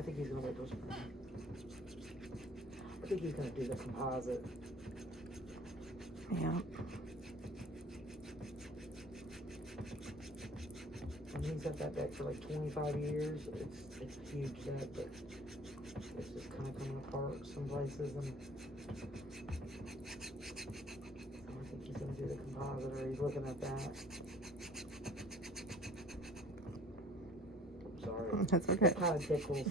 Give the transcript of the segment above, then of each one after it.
I think he's gonna wait till spring. I think he's gonna do the composite. Yeah. And he's had that deck for like 25 years. It's a huge deck, but it's just kind of coming apart some places. And so I think he's gonna do the composite, or he's looking at that. Sorry. That's okay. That kind of tickles.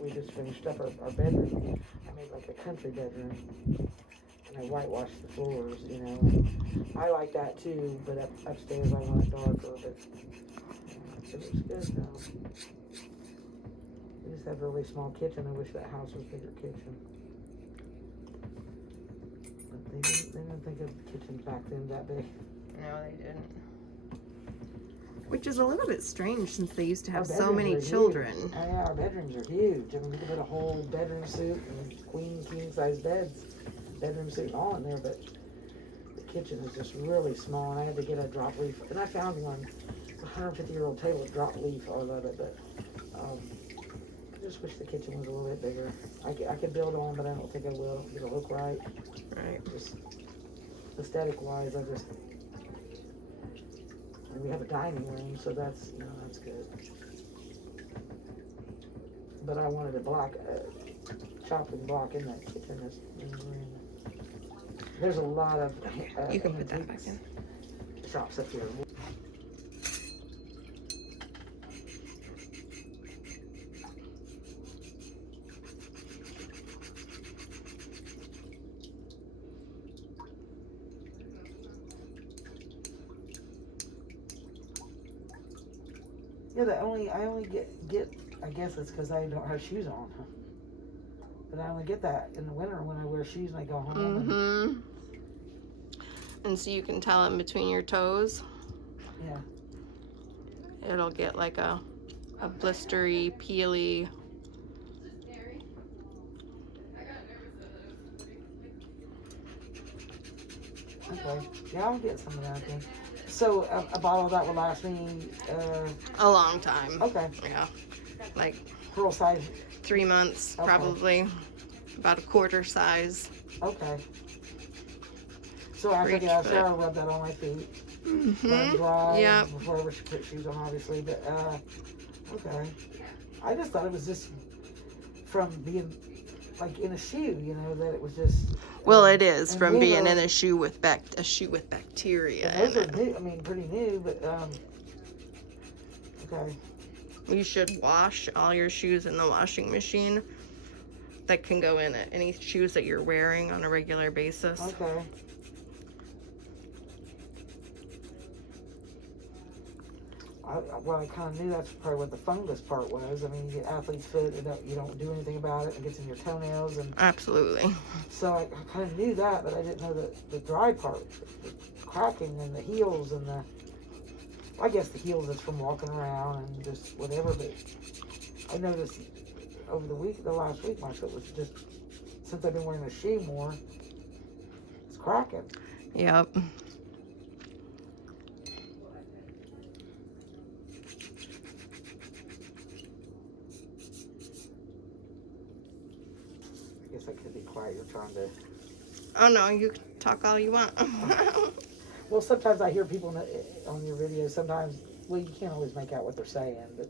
We just finished up our bedroom. I made like a country bedroom, and I whitewashed the floors, you know. And I like that too, but upstairs I want it darker, but it looks good though. We just have a really small kitchen. I wish that house was a bigger kitchen. But they didn't think of kitchens back then that big. No, they didn't. Which is a little bit strange since they used to have Our so many bedrooms are children. huge. Oh, yeah, our bedrooms are huge. I mean, we could put a whole bedroom suite and queen size beds, bedroom suite and all in there, but the kitchen is just really small, and I had to get a drop leaf. And I found one, it's a 150-year-old table with drop leaf all of it, but I just wish the kitchen was a little bit bigger. I could build on, but I don't think I will. It'll look right. Right. Just aesthetic-wise, and we have a dining room, so that's good. But I wanted a block, chopping block in that kitchen. There's a lot of You can put that back in. shops up here. Yeah, I only get I guess it's because I don't have shoes on. But I only get that in the winter when I wear shoes and I go home. Mm-hmm. And so you can tell in between your toes. Yeah. It'll get like a blistery, peely. Okay. Yeah, I'll get some of that then. So a bottle of that will last me A long time. okay. Yeah. Like Pearl size. 3 months, Okay. probably. About a quarter size. Okay. So after I get out of the shower, I'll rub that on my feet. Let them dry. Yeah. Before I ever put shoes on, obviously. But okay. I just thought it was just from being like in a shoe, you know, that it was just. Well, it is from new being or- in a shoe with bacteria And those in are it. new. I mean, pretty new, but okay. You should wash all your shoes in the washing machine. That can go in it. Any shoes that you're wearing on a regular basis. Okay. I kind of knew that's probably what the fungus part was. I mean, you get athlete's foot, and you don't do anything about it, and it gets in your toenails, and Absolutely. so I kind of knew that, but I didn't know the dry part, the cracking and the heels and I guess the heels is from walking around and just whatever. But I noticed over the last week, my foot was just, since I've been wearing a shoe more, it's cracking. Yep. I guess I could be quiet. You're trying to. Oh no, you can talk all you want. Well, sometimes I hear people on your videos. Sometimes, well, you can't always make out what they're saying, but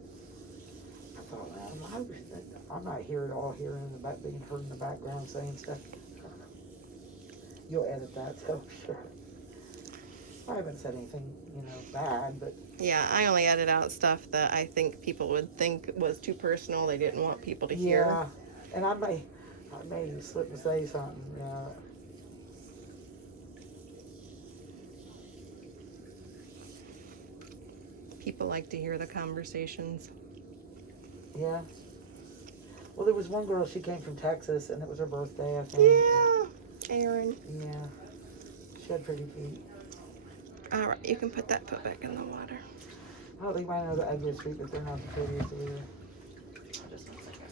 I thought, man, I'm not all here in the back, being heard in the background saying stuff. You'll edit that, so sure. I haven't said anything, bad, but Yeah, I only edit out stuff that I think people would think was too personal. They didn't want people to hear. yeah. And I may slip and say something. Yeah. People like to hear the conversations. Yeah. Well, there was one girl. She came from Texas, and it was her birthday, I think. Yeah. Aaron. Yeah. She had pretty feet. All right, you can put that foot back in the water. I don't think mine are the ugliest feet, but they're not the prettiest either. Just one second.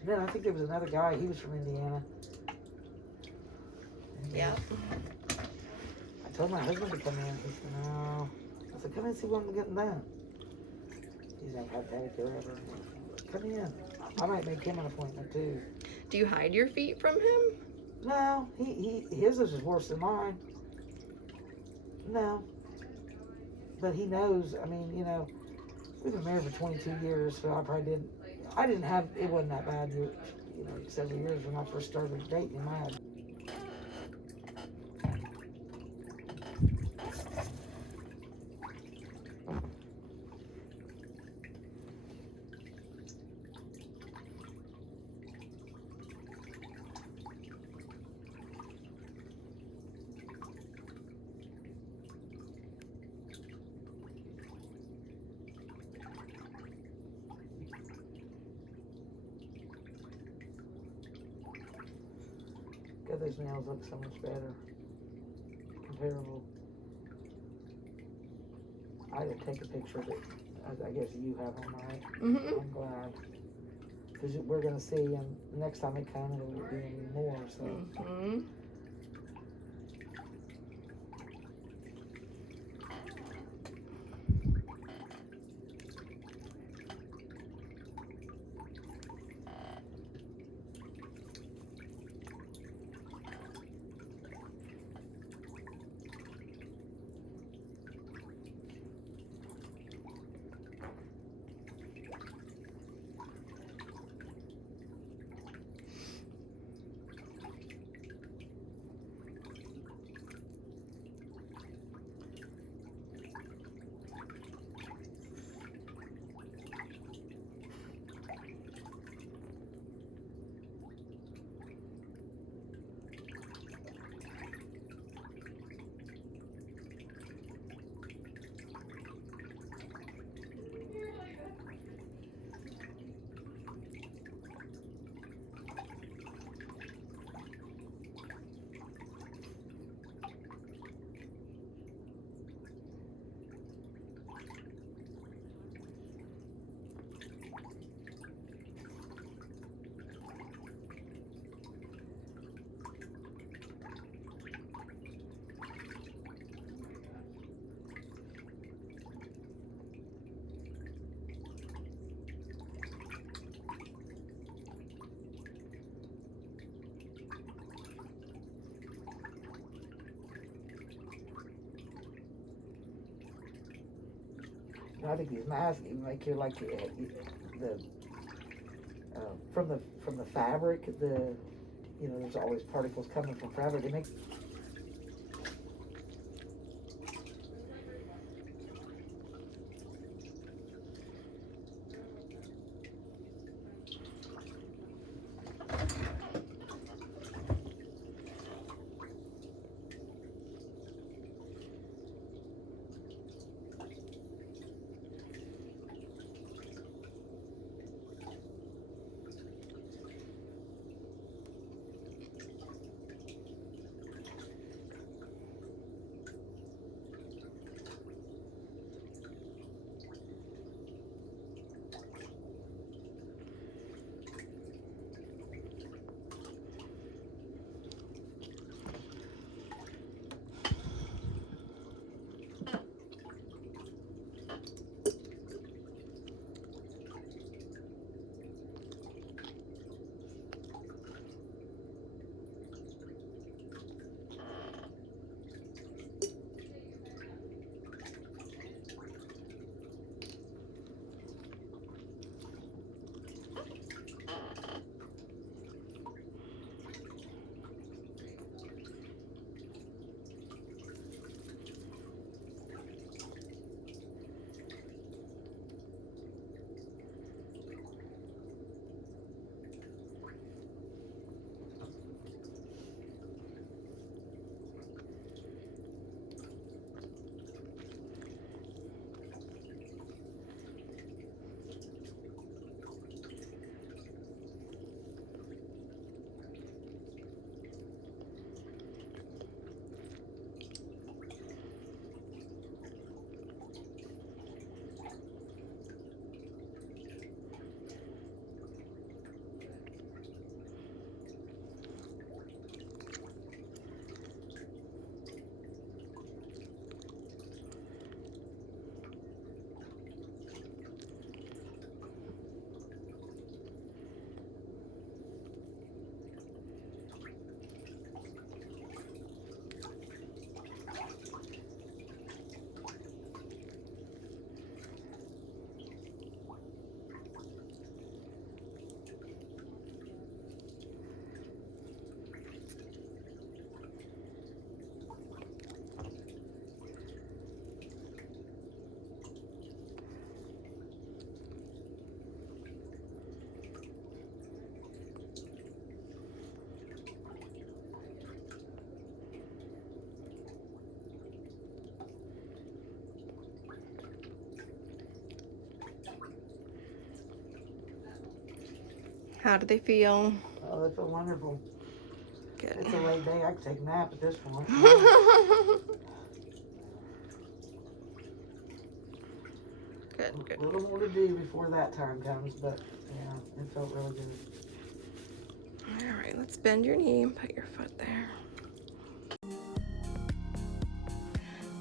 And then I think there was another guy. He was from Indiana. And Yeah. I told my husband to come in. He said, no. I said, come in and see what I'm getting done. He's never had pedicure ever. Come in. I might make him an appointment too. Do you hide your feet from him? No, his is worse than mine. No. But he knows, I mean, you know, we've been married for 22 years, so I didn't have, it wasn't that bad, you know, several years when I first started dating him. I had. God, those nails look so much better. Comparable. I had to take a picture of it. I guess you have them, right? Mm-hmm. I'm glad. Because we're going to see, and next time it comes, it will be even more, so. Mm-hmm. I think these masks even make you like the from the fabric. You know, there's always particles coming from fabric. It makes. How do they feel? Oh, they feel wonderful. Good. It's a late day. I could take a nap at this point. Good, good. A little more to do before that time comes, but yeah, it felt really good. All right, let's bend your knee and put your foot there.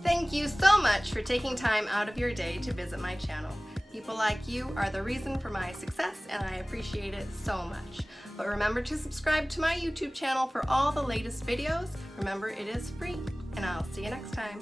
Thank you so much for taking time out of your day to visit my channel. People like you are the reason for my success, and I appreciate it so much. But remember to subscribe to my YouTube channel for all the latest videos. Remember, it is free, and I'll see you next time.